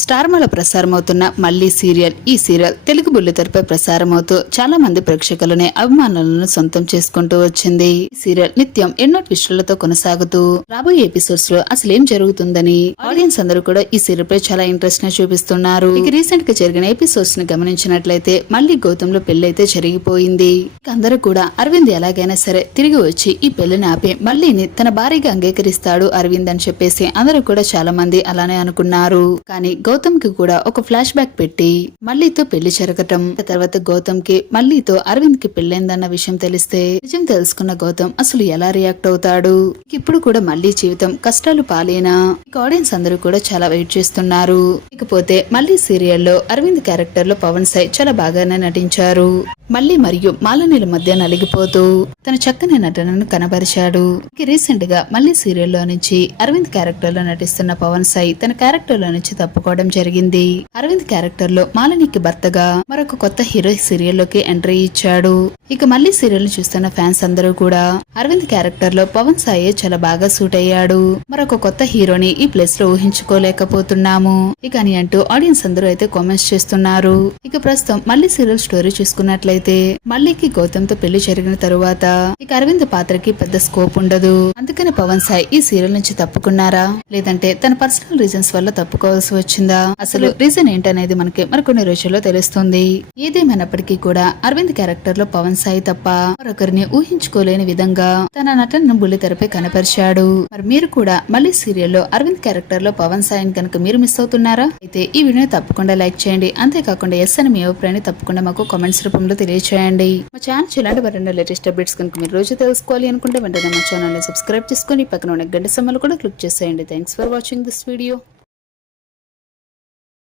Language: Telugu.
స్టార్మాలో ప్రసారమవుతున్న మల్లి సీరియల్. ఈ సీరియల్ తెలుగు బుల్లితెరపై ప్రసారమవుతూ చాలా మంది ప్రేక్షకులని అభిమానులను సొంతం చేసుకుంటూ వచ్చింది. ఈ సీరియల్ నిత్యం ఎన్నో ట్విస్టులతో కొనసాగుతూ రాబోయే ఎపిసోడ్స్ లో అసలేం జరుగుతుందని ఆడియన్స్ అందరూ కూడా ఈ సీరియల్ పై చాలా ఇంట్రెస్ట్ ని చూపిస్తున్నారు. ఇక రీసెంట్ గా జరిగిన ఎపిసోడ్స్ ని గమనించినట్లయితే మళ్ళీ గౌతమ్ లో పెళ్లి అయితే జరిగిపోయింది. ఇక అందరూ కూడా అరవింద్ ఎలాగైనా సరే తిరిగి వచ్చి ఈ పెళ్లిని ఆపి మల్లిని తన భార్యగా అంగీకరిస్తాడు అరవింద్ అని చెప్పేసి అందరూ కూడా చాలా మంది అలానే అనుకున్నారు. కానీ గౌతమ్ కి కూడా ఒక ఫ్లాష్ బ్యాక్ పెట్టి మల్లితో పెళ్లి జరగటం, తర్వాత గౌతమ్ కి మల్లితో అరవింద్ కి పెళ్లైందన్న విషయం తెలిస్తే నిజం తెలుసుకున్న గౌతమ్ అసలు ఎలా రియాక్ట్ అవుతాడు. ఇప్పుడు కూడా మల్లి జీవితం కష్టాలు పాలేనా? ఇక ఆడియన్స్ అందరూ కూడా చాలా వెయిట్ చేస్తున్నారు. ఇకపోతే మల్లి సీరియల్లో అరవింద్ క్యారెక్టర్ లో పవన్ సాయి చాలా బాగానే నటించారు. మల్లి మరియు మాలనీల మధ్య నలిగిపోతూ తన చక్కని నటనను కనబరిచాడు. రీసెంట్ గా మల్లి సీరియల్లో నుంచి అరవింద్ క్యారెక్టర్ లో నటిస్తున్న పవన్ సాయి తన క్యారెక్టర్ లో నుంచి తప్పుకోవడం జరిగింది. అరవింద్ క్యారెక్టర్ లో మాలనికి భర్తగా మరొక కొత్త హీరో సీరియల్లోకి ఎంట్రీ ఇచ్చాడు. ఇక మల్లి సీరియల్ చూస్తున్న ఫ్యాన్స్ అందరూ కూడా అరవింద్ క్యారెక్టర్ లో పవన్ సాయి చాలా బాగా సూట్ అయ్యాడు, మరొక కొత్త హీరోని ఈ ప్లేస్ లో ఊహించుకోలేకపోతున్నాము ఇక అని అంటూ ఆడియన్స్ అందరూ అయితే కామెంట్స్ చేస్తున్నారు. ఇక ప్రస్తుతం మల్లి సీరియల్ స్టోరీ చూసుకున్నట్లయితే మల్లికి గౌతమ్ తో పెళ్లి జరిగిన తరువాత ఇక అరవింద్ పాత్రకి పెద్ద స్కోప్ ఉండదు. అందుకని పవన్ సాయి ఈ సీరియల్ నుంచి తప్పుకున్నారా, లేదంటే తన పర్సనల్ రీజన్స్ వల్ల తప్పుకోవాల్సి వచ్చిందా? అసలు రీజన్ ఏంటనేది మనకి మరికొన్ని రోజుల్లో తెలుస్తుంది. ఏదేమైనప్పటికీ కూడా అరవింద్ క్యారెక్టర్ లో పవన్ సాయి తప్ప మరొకరిని ఊహించుకోలేని విధంగా తన నటనను బుల్లితెరపై కనపరిచాడు. మరి మీరు కూడా మళ్ళీ సీరియల్లో అరవింద్ క్యారెక్టర్ లో పవన్ సాయిని కనుక మీరు మిస్ అవుతున్నారా? అయితే ఈ వీడియో తప్పకుండా లైక్ చేయండి. అంతేకాకుండా ఎస్ అని మీ అభిప్రాయాన్ని తప్పకుండా మాకు కామెంట్స్ రూపంలో తెలియచేయండి. మా ఛానల్ ఇలాంటి మరిన్ని లేటెస్ట్ అప్డేట్స్ కనుక మీరు రోజు తెలుసుకోవాలి అనుకుంటే వెంటనే మా ఛానల్ ని సబ్స్క్రైబ్ చేసుకుని పక్కన ఉన్న గంట సింబల్ కూడా క్లిక్ చేసేయండి. Thanks for watching this video.